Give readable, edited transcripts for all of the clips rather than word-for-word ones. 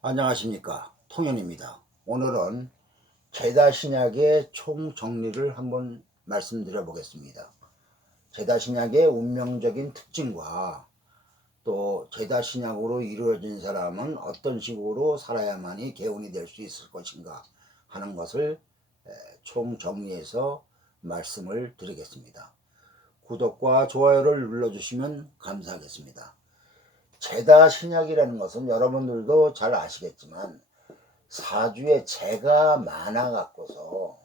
안녕하십니까, 통현입니다. 오늘은 제다신약의 총정리를 한번 말씀드려 보겠습니다. 제다신약의 운명적인 특징과 또 제다신약으로 이루어진 사람은 어떤 식으로 살아야만이 개운이 될 수 있을 것인가 하는 것을 총정리해서 말씀을 드리겠습니다. 구독과 좋아요를 눌러주시면 감사하겠습니다. 제다신약이라는 것은 여러분들도 잘 아시겠지만 사주에 재가 많아 갖고서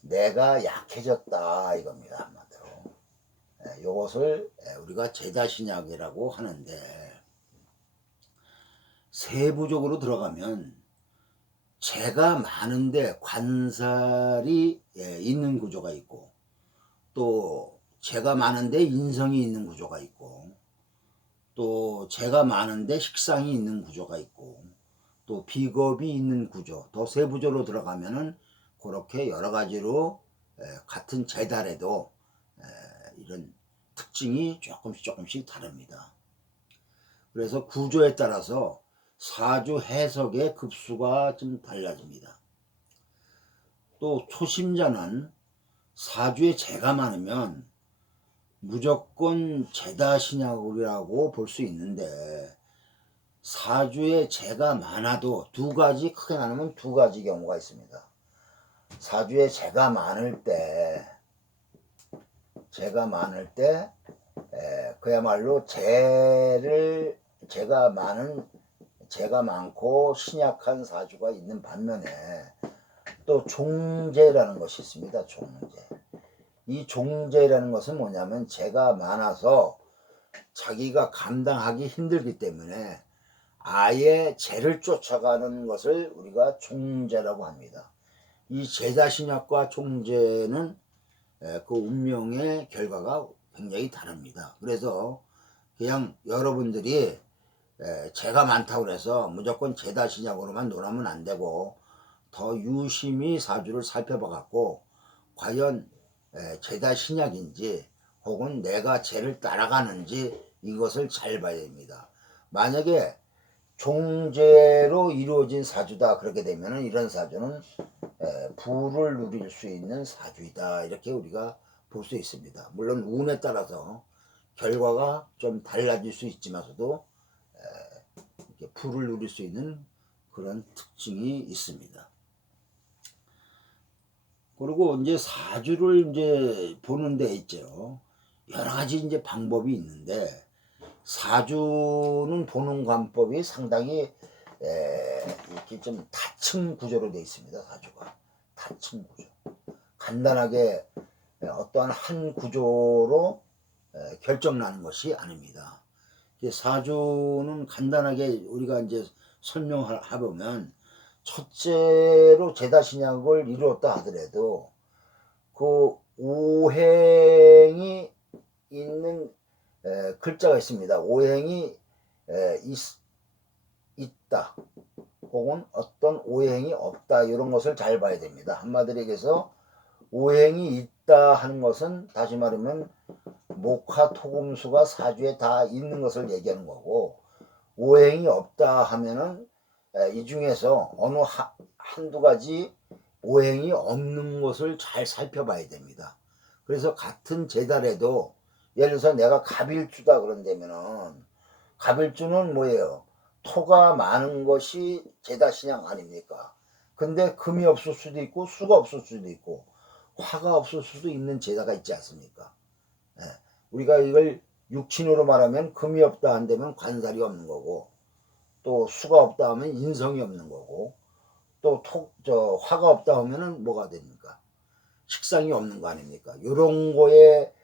내가 약해졌다 이겁니다. 한마디로 이것을 우리가 제다신약이라고 하는데, 세부적으로 들어가면 재가 많은데 관살이 있는 구조가 있고, 또 재가 많은데 인성이 있는 구조가 있고, 또 재가 많은데 식상이 있는 구조가 있고, 또 비겁이 있는 구조, 더 세부적으로 들어가면은 그렇게 여러 가지로 같은 재달에도 이런 특징이 조금씩 다릅니다. 그래서 구조에 따라서 사주 해석의 급수가 좀 달라집니다. 또 초심자는 사주에 재가 많으면 무조건 제다신약이라고 볼 수 있는데, 사주에 재가 많아도 두 가지, 크게 나누면 두 가지 경우가 있습니다. 사주에 재가 많을 때 그야말로 재가 많고 신약한 사주가 있는 반면에 또 종재라는 것이 있습니다. 종재. 이 종재라는 것은 뭐냐면 재가 많아서 자기가 감당하기 힘들기 때문에 아예 재를 쫓아가는 것을 우리가 종재라고 합니다. 이 제다신약과 종재는 그 운명의 결과가 굉장히 다릅니다. 그래서 그냥 여러분들이 재가 많다고 해서 무조건 제다신약으로만 놀아면 안 되고, 더 유심히 사주를 살펴봐 갖고 과연 제다신약인지 혹은 내가 재를 따라가는지 이것을 잘 봐야 됩니다. 만약에 종재로 이루어진 사주다 그렇게 되면 이런 사주는 부를 누릴 수 있는 사주이다 이렇게 우리가 볼 수 있습니다. 물론 운에 따라서 결과가 좀 달라질 수 있지만서도 부를 누릴 수 있는 그런 특징이 있습니다. 그리고 이제 사주를 이제 보는 데 있죠. 여러 가지 이제 방법이 있는데, 사주는 보는 관법이 상당히 이렇게 좀 다층 구조로 되어 있습니다. 사주가 다층 구조. 간단하게 어떠한 한 구조로 결정나는 것이 아닙니다. 사주는 간단하게 우리가 이제 설명해보면, 첫째로 제다신약을 이루었다 하더라도 그 오행이 있는 글자가 있습니다. 오행이 있다 혹은 어떤 오행이 없다 이런 것을 잘 봐야 됩니다. 한마디로 얘기해서 오행이 있다 하는 것은 다시 말하면 목화토금수가 사주에 다 있는 것을 얘기하는 거고, 오행이 없다 하면은 이 중에서 어느 한두 가지 오행이 없는 것을 잘 살펴봐야 됩니다. 그래서 같은 제달에도 예를 들어서 내가 갑일주다 그런다면은, 갑일주는 뭐예요? 토가 많은 것이 제다신약 아닙니까? 근데 금이 없을 수도 있고 수가 없을 수도 있고 화가 없을 수도 있는 제다가 있지 않습니까? 예. 우리가 이걸 육친으로 말하면 금이 없다 한다면 관살이 없는 거고, 또 수가 없다 하면 인성이 없는 거고, 또 화가 없다 하면은 뭐가 됩니까? 식상이 없는 거 아닙니까? 요런 거에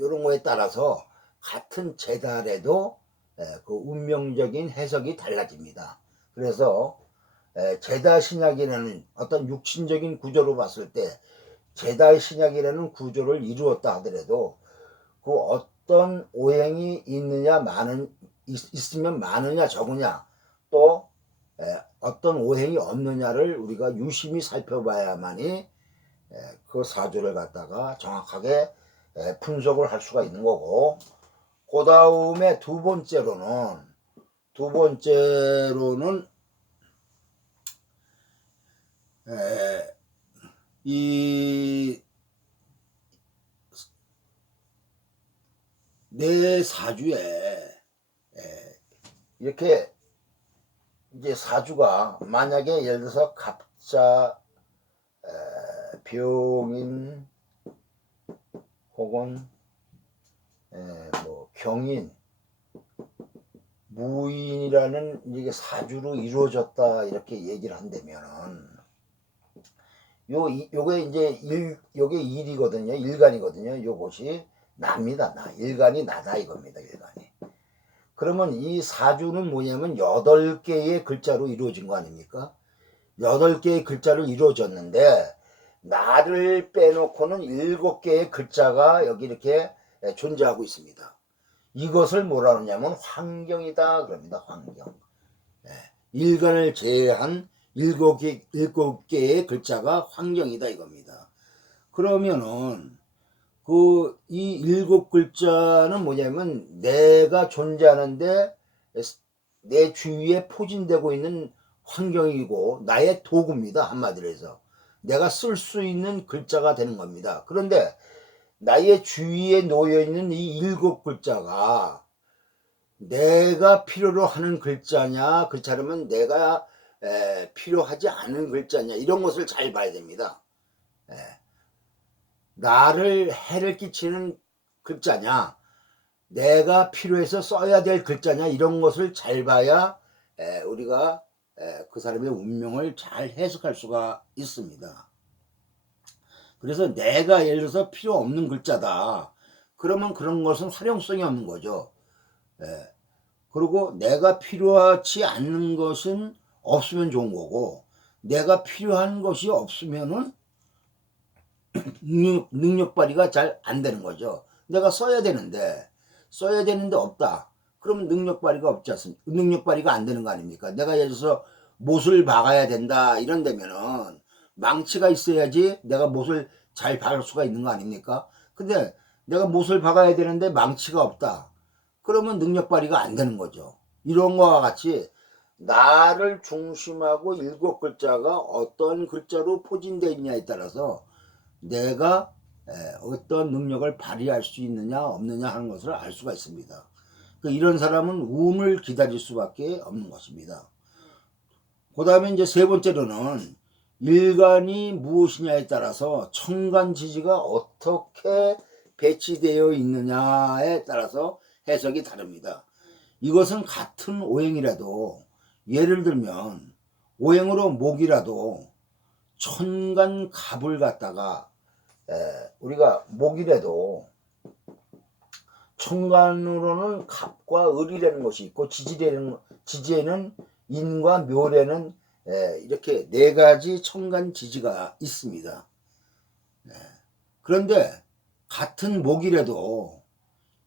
요런 거에 따라서 같은 제달에도 그 운명적인 해석이 달라집니다. 그래서 제다신약이라는 어떤 육신적인 구조로 봤을 때 제다신약이라는 구조를 이루었다 하더라도 그 어떤 오행이 있으면 많으냐 적으냐, 또 어떤 오행이 없느냐를 우리가 유심히 살펴봐야만이 그 사주를 갖다가 정확하게 분석을 할 수가 있는 거고, 그 다음에 두 번째로는 두 번째로는 이 내 사주에 이렇게 이제 사주가 만약에 예를 들어서 갑자, 병인 혹은 뭐 경인, 무인이라는 이게 사주로 이루어졌다 이렇게 얘기를 한다면은 요게 이제 요게 일이거든요. 일간이거든요. 요것이 납니다. 일간이 나다 이겁니다. 일간이. 그러면 이 사주는 뭐냐면 8개의 글자로 이루어진 거 아닙니까? 8개의 글자로 이루어졌는데 나를 빼놓고는 7개의 글자가 여기 이렇게 존재하고 있습니다. 이것을 뭐라 그러냐면 환경이다 그럽니다. 환경. 일간을 제외한 7개의 글자가 환경이다 이겁니다. 그러면은 이 7글자는 뭐냐면 내가 존재하는데 내 주위에 포진되고 있는 환경이고 나의 도구입니다. 한마디로 해서 내가 쓸 수 있는 글자가 되는 겁니다. 그런데 나의 주위에 놓여있는 이 7글자가 내가 필요로 하는 글자냐, 그렇지 않으면 내가 필요하지 않은 글자냐, 이런 것을 잘 봐야 됩니다. 나를 해를 끼치는 글자냐, 내가 필요해서 써야 될 글자냐, 이런 것을 잘 봐야 우리가 그 사람의 운명을 잘 해석할 수가 있습니다. 그래서 내가 예를 들어서 필요 없는 글자다. 그러면 그런 것은 활용성이 없는 거죠. 그리고 내가 필요하지 않는 것은 없으면 좋은 거고, 내가 필요한 것이 없으면은 능력 발휘가 잘 안 되는 거죠. 내가 써야 되는데 없다. 그러면 능력 발휘가 없지 않습니까? 능력 발휘가 안 되는 거 아닙니까? 내가 예를 들어서 못을 박아야 된다 이런 데면은 망치가 있어야지 내가 못을 잘 박을 수가 있는 거 아닙니까? 근데 내가 못을 박아야 되는데 망치가 없다. 그러면 능력 발휘가 안 되는 거죠. 이런 거와 같이 나를 중심하고 7글자가 어떤 글자로 포진되어 있냐에 따라서 내가 어떤 능력을 발휘할 수 있느냐 없느냐 하는 것을 알 수가 있습니다. 이런 사람은 운을 기다릴 수밖에 없는 것입니다. 그 다음에 이제 세 번째로는 일간이 무엇이냐에 따라서 천간지지가 어떻게 배치되어 있느냐에 따라서 해석이 다릅니다. 이것은 같은 오행이라도 예를 들면 오행으로 목이라도 천간갑을 갖다가 우리가 목이라도 천간으로는 갑과 을이라는 것이 있고 지지에는 인과 묘라는 이렇게 4가지 천간지지가 있습니다. 그런데 같은 목이라도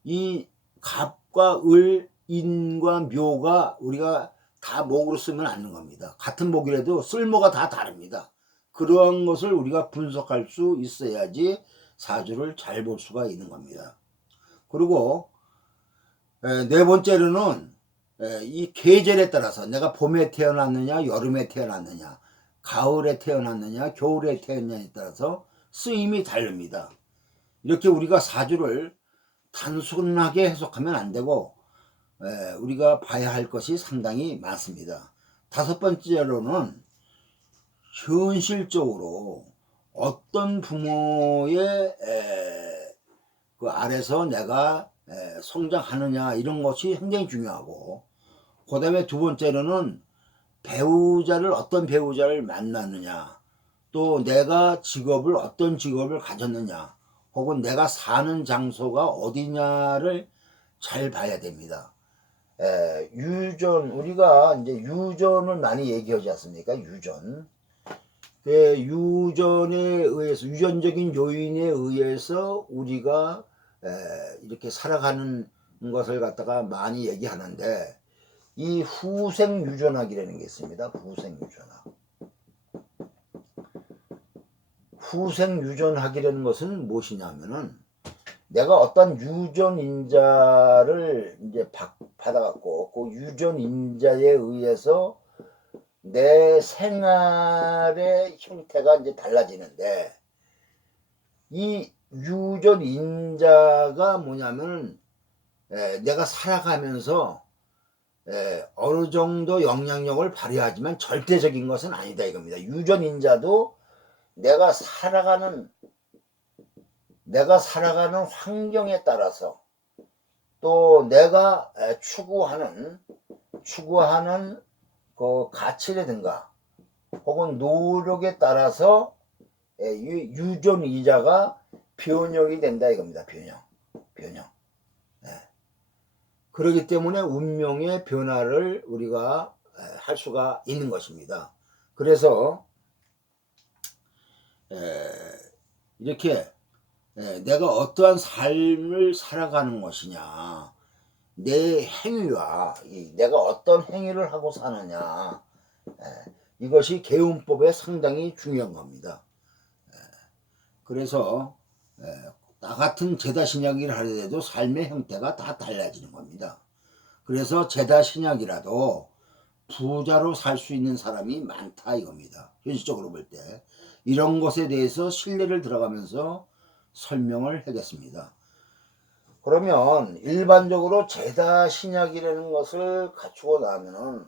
이 갑과 을, 인과 묘가 우리가 다 목으로 쓰면 안 되는 겁니다. 같은 목이라도 쓸모가 다 다릅니다. 그러한 것을 우리가 분석할 수 있어야지 사주를 잘 볼 수가 있는 겁니다. 그리고 네 번째로는 이 계절에 따라서 내가 봄에 태어났느냐 여름에 태어났느냐 가을에 태어났느냐 겨울에 태어났느냐에 따라서 쓰임이 다릅니다. 이렇게 우리가 사주를 단순하게 해석하면 안 되고 우리가 봐야 할 것이 상당히 많습니다. 다섯 번째로는 현실적으로 어떤 부모의 그 아래서 내가 성장하느냐 이런 것이 굉장히 중요하고, 그 다음에 두 번째로는 어떤 배우자를 만났느냐, 또 내가 어떤 직업을 가졌느냐, 혹은 내가 사는 장소가 어디냐를 잘 봐야 됩니다. 유전, 우리가 이제 유전을 많이 얘기하지 않습니까? 유전에 의해서, 유전적인 요인에 의해서 우리가 이렇게 살아가는 것을 갖다가 많이 얘기하는데, 이 후생유전학이라는 게 있습니다. 후생유전학이라는 것은 무엇이냐면은 내가 어떤 유전인자를 이제 받아갖고 그 유전인자에 의해서 내 생활의 형태가 이제 달라지는데, 이 유전인자가 뭐냐면 내가 살아가면서 어느 정도 영향력을 발휘하지만 절대적인 것은 아니다 이겁니다. 유전인자도 내가 살아가는 환경에 따라서, 또 내가 추구하는 그 가치라든가 혹은 노력에 따라서 유전인자가 변형이 된다 이겁니다. 변형. 그렇기 때문에 운명의 변화를 우리가 할 수가 있는 것입니다. 그래서 이렇게 내가 어떠한 삶을 살아가는 것이냐, 내 행위와 내가 어떤 행위를 하고 사느냐, 이것이 개운법에 상당히 중요한 겁니다. 그래서 나 같은 제다 신약을 하려도 삶의 형태가 다 달라지는 겁니다. 그래서 제다 신약이라도 부자로 살 수 있는 사람이 많다 이겁니다. 현실적으로 볼 때 이런 것에 대해서 신뢰를 들어가면서 설명을 하겠습니다. 그러면 일반적으로 제다 신약이라는 것을 갖추고 나면은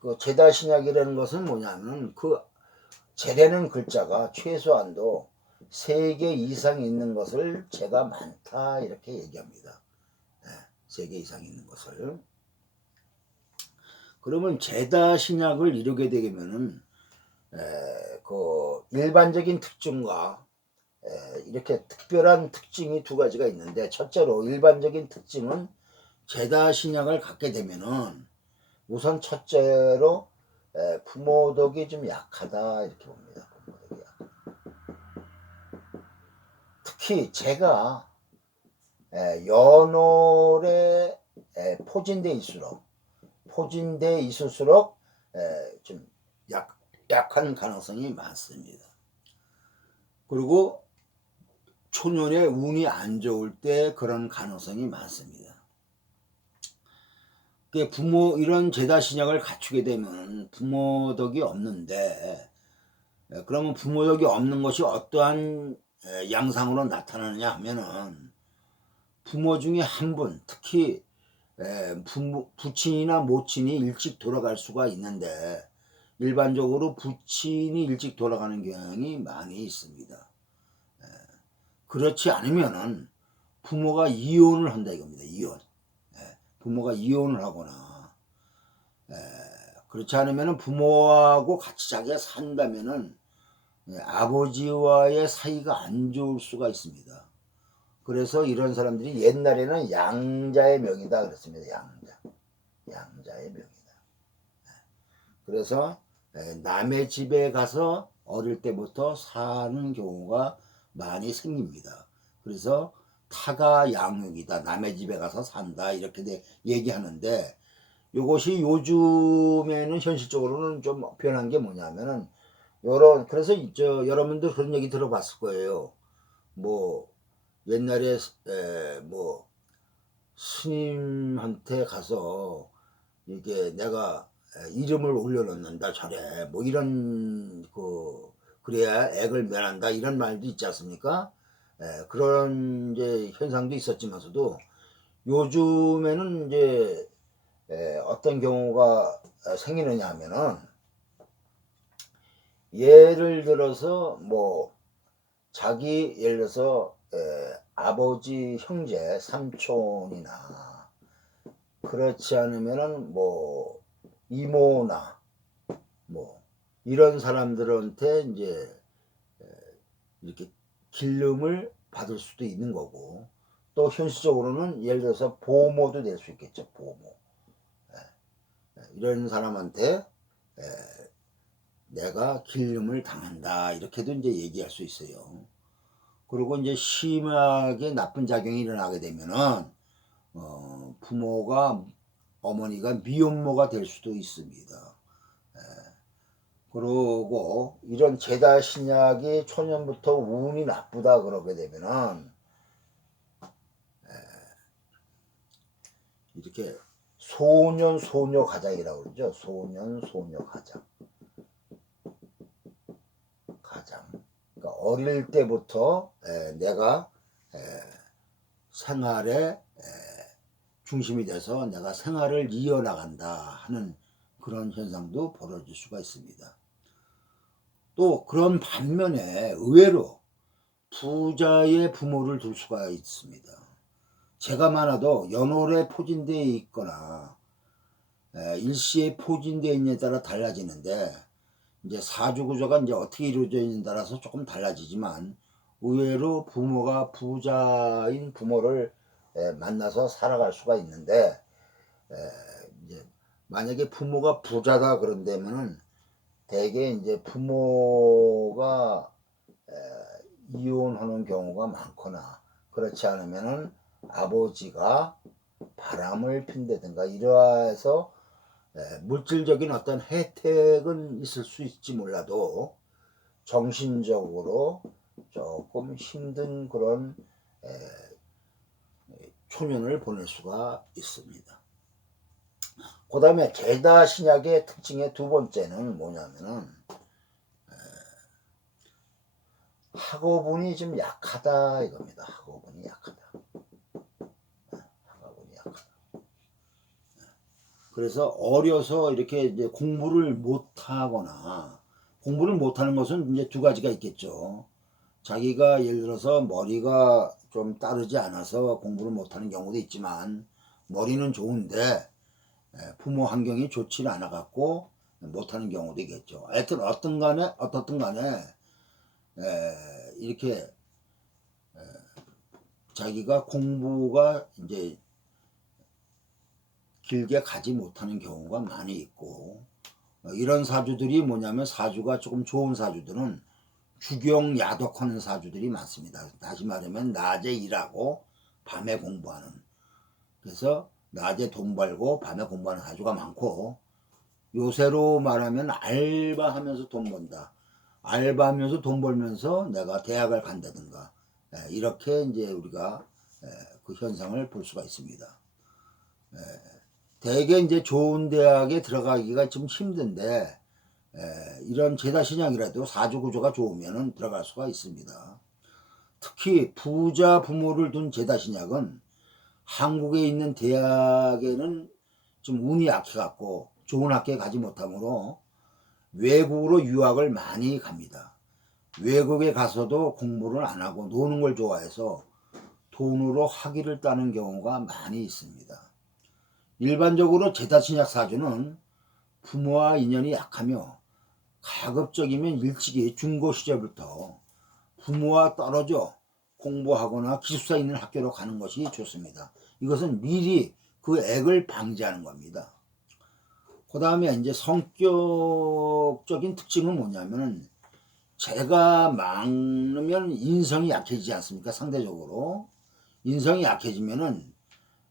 그 제다 신약이라는 것은 뭐냐면 그 제라는 글자가 최소한도 3개 이상 있는 것을 제가 많다 이렇게 얘기합니다. 3개 이상 있는 것을. 그러면 제다 신약을 이루게 되면은 그 일반적인 특징과 이렇게 특별한 특징이 2가지가 있는데, 첫째로 일반적인 특징은 제다 신약을 갖게 되면은 우선 첫째로 부모덕이 좀 약하다 이렇게 봅니다. 부모덕이 약하다. 특히 제가 연월에 포진돼 있을수록 좀 약한 가능성이 많습니다. 그리고 초년에 운이 안 좋을 때 그런 가능성이 많습니다. 이런 제다 신약을 갖추게 되면 부모덕이 없는데, 그러면 부모덕이 없는 것이 어떠한 양상으로 나타나느냐 하면은, 부모 중에 한 분, 특히 부친이나 모친이 일찍 돌아갈 수가 있는데, 일반적으로 부친이 일찍 돌아가는 경향이 많이 있습니다. 그렇지 않으면은 부모가 이혼을 한다 이겁니다. 부모가 이혼을 하거나, 그렇지 않으면은 부모하고 같이 자기가 산다면은 아버지와의 사이가 안 좋을 수가 있습니다. 그래서 이런 사람들이 옛날에는 양자의 명이다 그랬습니다. 양자의 명이다. 그래서 남의 집에 가서 어릴 때부터 사는 경우가 많이 생깁니다. 그래서 타가 양육이다, 남의 집에 가서 산다 이렇게 얘기하는데, 이것이 요즘에는 현실적으로는 좀 변한 게 뭐냐면은, 그래서 여러분들 그런 얘기 들어봤을 거예요. 뭐 옛날에 뭐 스님한테 가서 이게 내가 이름을 올려놓는다 절에, 뭐 이런 그래야 액을 면한다 이런 말도 있지 않습니까? 그런 이제 현상도 있었지만서도, 요즘에는 이제 어떤 경우가 생기느냐 하면은, 예를 들어서 뭐 자기 예를 들어서 아버지 형제 삼촌이나, 그렇지 않으면은 뭐 이모나 뭐 이런 사람들한테 이제 이렇게 기름을 받을 수도 있는 거고, 또 현실적으로는 예를 들어서 보모도 될 수 있겠죠. 보모. 이런 사람한테 내가 기름을 당한다 이렇게도 이제 얘기할 수 있어요. 그리고 이제 심하게 나쁜 작용이 일어나게 되면은 어머니가 미혼모가 될 수도 있습니다. 그리고 이런 제다 신약이 초년부터 운이 나쁘다 그러게 되면은 이렇게 소년 소녀 가장이라고 그러죠. 소년 소녀 가장. 그러니까 어릴 때부터 내가 생활의 중심이 돼서 내가 생활을 이어나간다 하는 그런 현상도 벌어질 수가 있습니다. 또 그런 반면에 의외로 부자의 부모를 둘 수가 있습니다. 제가 많아도 연월에 포진되어 있거나 일시에 포진되어 있느냐에 따라 달라지는데, 이제 사주구조가 이제 어떻게 이루어져 있는 따라서 조금 달라지지만, 의외로 부모가 부자인 부모를 만나서 살아갈 수가 있는데, 이제 만약에 부모가 부자다 그런다면은 대개 이제 부모가 이혼하는 경우가 많거나, 그렇지 않으면은 아버지가 바람을 핀다든가 이러해서 물질적인 어떤 혜택은 있을 수 있지 몰라도 정신적으로 조금 힘든 그런 초년을 보낼 수가 있습니다. 그 다음에 제다 신약의 특징의 두 번째는 뭐냐면은 학업운이 좀 약하다 이겁니다. 학업운이 약하다. 학업운이 약하다. 그래서 어려서 이렇게 이제 공부를 못하거나, 공부를 못하는 것은 이제 두 가지가 있겠죠. 자기가 예를 들어서 머리가 좀 따르지 않아서 공부를 못하는 경우도 있지만, 머리는 좋은데 부모 환경이 좋지 않아 갖고 못하는 경우도 있겠죠. 하여튼 어떻든 간에 이렇게 자기가 공부가 이제 길게 가지 못하는 경우가 많이 있고, 이런 사주들이 뭐냐면, 사주가 조금 좋은 사주들은 주경 야독하는 사주들이 많습니다. 다시 말하면 낮에 일하고 밤에 공부하는, 그래서 낮에 돈 벌고 밤에 공부하는 사주가 많고, 요새로 말하면 알바하면서 돈 번다, 알바하면서 돈 벌면서 내가 대학을 간다든가, 이렇게 이제 우리가 그 현상을 볼 수가 있습니다. 대개 이제 좋은 대학에 들어가기가 좀 힘든데, 이런 제다신약이라도 사주구조가 좋으면 들어갈 수가 있습니다. 특히 부자 부모를 둔 제다신약은 한국에 있는 대학에는 좀 운이 약해갖고 좋은 학교에 가지 못하므로 외국으로 유학을 많이 갑니다. 외국에 가서도 공부를 안 하고 노는 걸 좋아해서 돈으로 학위를 따는 경우가 많이 있습니다. 일반적으로 제다신약 사주는 부모와 인연이 약하며 가급적이면 일찍이 중고 시절부터 부모와 떨어져 공부하거나 기숙사 있는 학교로 가는 것이 좋습니다. 이것은 미리 그 액을 방지하는 겁니다. 그 다음에 이제 성격적인 특징은 뭐냐면, 제가 많으면 인성이 약해지지 않습니까? 상대적으로 인성이 약해지면은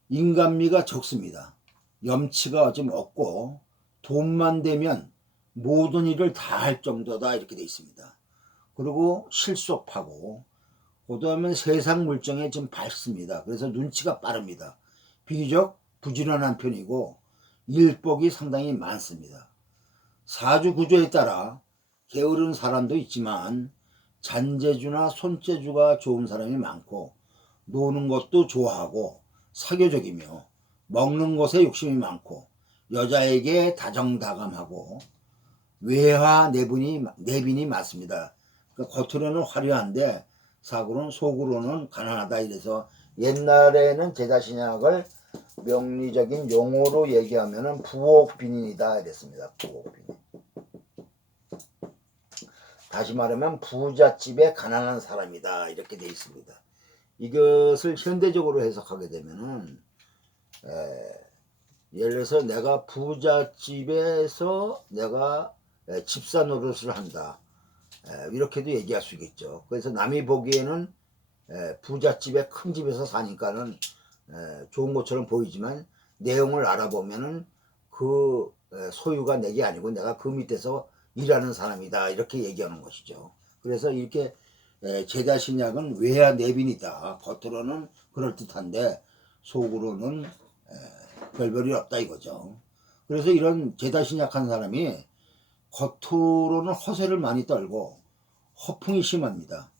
인간미가 적습니다. 염치가 좀 없고 돈만 되면 모든 일을 다 할 정도다 이렇게 돼 있습니다. 그리고 실속하고, 그다음에 세상 물정에 좀 밝습니다. 그래서 눈치가 빠릅니다. 비교적 부지런한 편이고 일복이 상당히 많습니다. 사주 구조에 따라 게으른 사람도 있지만 잔재주나 손재주가 좋은 사람이 많고, 노는 것도 좋아하고 사교적이며 먹는 것에 욕심이 많고 여자에게 다정다감하고 외화 내빈이 많습니다. 그러니까 겉으로는 화려한데 속으로는 가난하다. 이래서 옛날에는 제다신약을 명리적인 용어로 얘기하면은 부옥빈인이다 이랬습니다. 부옥빈인. 다시 말하면 부잣집에 가난한 사람이다 이렇게 되어 있습니다. 이것을 현대적으로 해석하게 되면은 예를 들어서 내가 부잣집에서 내가 집사 노릇을 한다, 이렇게도 얘기할 수 있겠죠. 그래서 남이 보기에는 부잣집에 큰 집에서 사니까는 좋은 것처럼 보이지만, 내용을 알아보면은 그 소유가 내게 아니고 내가 그 밑에서 일하는 사람이다 이렇게 얘기하는 것이죠. 그래서 이렇게 제다신약은 외야 내빈이다. 겉으로는 그럴듯한데 속으로는 별별이 없다 이거죠. 그래서 이런 죄다 신약한 사람이 겉으로는 허세를 많이 떨고 허풍이 심합니다.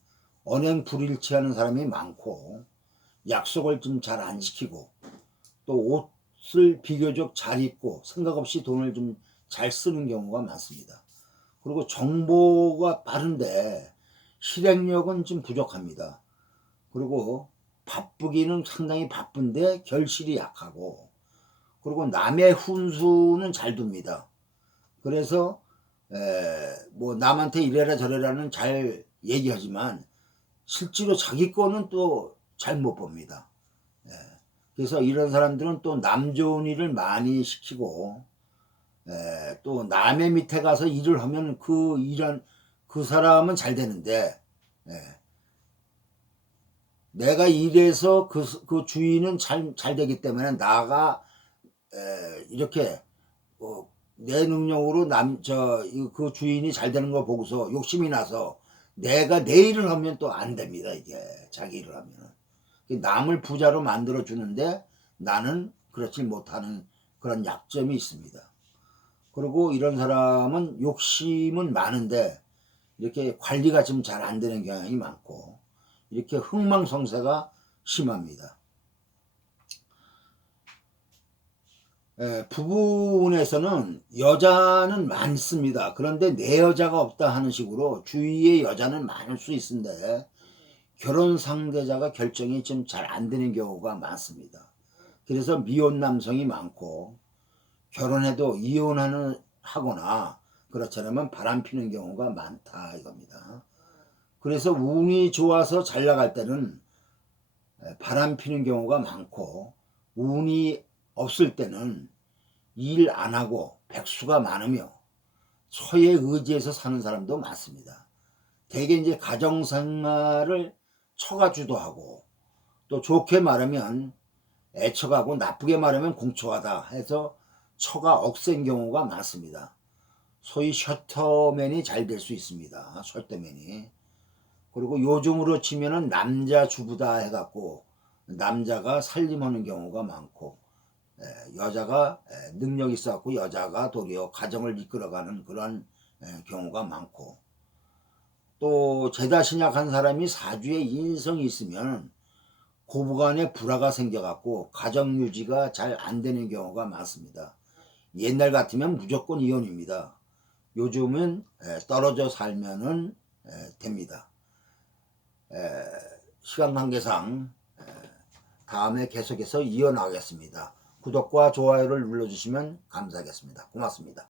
언행 불일치하는 사람이 많고 약속을 좀 잘 안 지키고 또 옷을 비교적 잘 입고 생각 없이 돈을 좀 잘 쓰는 경우가 많습니다. 그리고 정보가 빠른데 실행력은 좀 부족합니다. 그리고 바쁘기는 상당히 바쁜데 결실이 약하고 그리고 남의 훈수는 잘 둡니다. 그래서 뭐 남한테 이래라 저래라는 잘 얘기하지만 실제로 자기 거는 또 잘 못 봅니다. 그래서 이런 사람들은 또 남 좋은 일을 많이 시키고 또 남의 밑에 가서 일을 하면 그 사람은 잘 되는데 내가 일해서 그 주인은 잘 되기 때문에 나가 이렇게 내 능력으로 그 주인이 잘 되는 거 보고서 욕심이 나서 내가 내 일을 하면 또 안 됩니다. 이게 자기 일을 하면 남을 부자로 만들어 주는데 나는 그렇지 못하는 그런 약점이 있습니다. 그리고 이런 사람은 욕심은 많은데 이렇게 관리가 좀 잘 안 되는 경향이 많고 이렇게 흥망성쇠가 심합니다. 부부운에서는 여자는 많습니다. 그런데 내 여자가 없다 하는 식으로 주위에 여자는 많을 수 있는데 결혼 상대자가 결정이 좀 잘 안 되는 경우가 많습니다. 그래서 미혼 남성이 많고 결혼해도 하거나 그렇지 않으면 바람 피는 경우가 많다 이겁니다. 그래서 운이 좋아서 잘 나갈 때는 바람 피는 경우가 많고 운이 없을 때는 일 안 하고 백수가 많으며 처에 의지해서 사는 사람도 많습니다. 대개 이제 가정생활을 처가 주도하고 또 좋게 말하면 애처가고 나쁘게 말하면 공처하다 해서 처가 억센 경우가 많습니다. 소위 셔터맨이 잘 될 수 있습니다. 셔터맨이. 그리고 요즘으로 치면은 남자 주부다 해갖고 남자가 살림하는 경우가 많고 여자가 능력이 있어갖고 여자가 도리어 가정을 이끌어가는 그런 경우가 많고 또 죄다 신약한 사람이 사주에 인성이 있으면 고부간에 불화가 생겨갖고 가정 유지가 잘 안 되는 경우가 많습니다. 옛날 같으면 무조건 이혼입니다. 요즘은 떨어져 살면은 됩니다. 시간 관계상 다음에 계속해서 이어나가겠습니다. 구독과 좋아요를 눌러주시면 감사하겠습니다. 고맙습니다.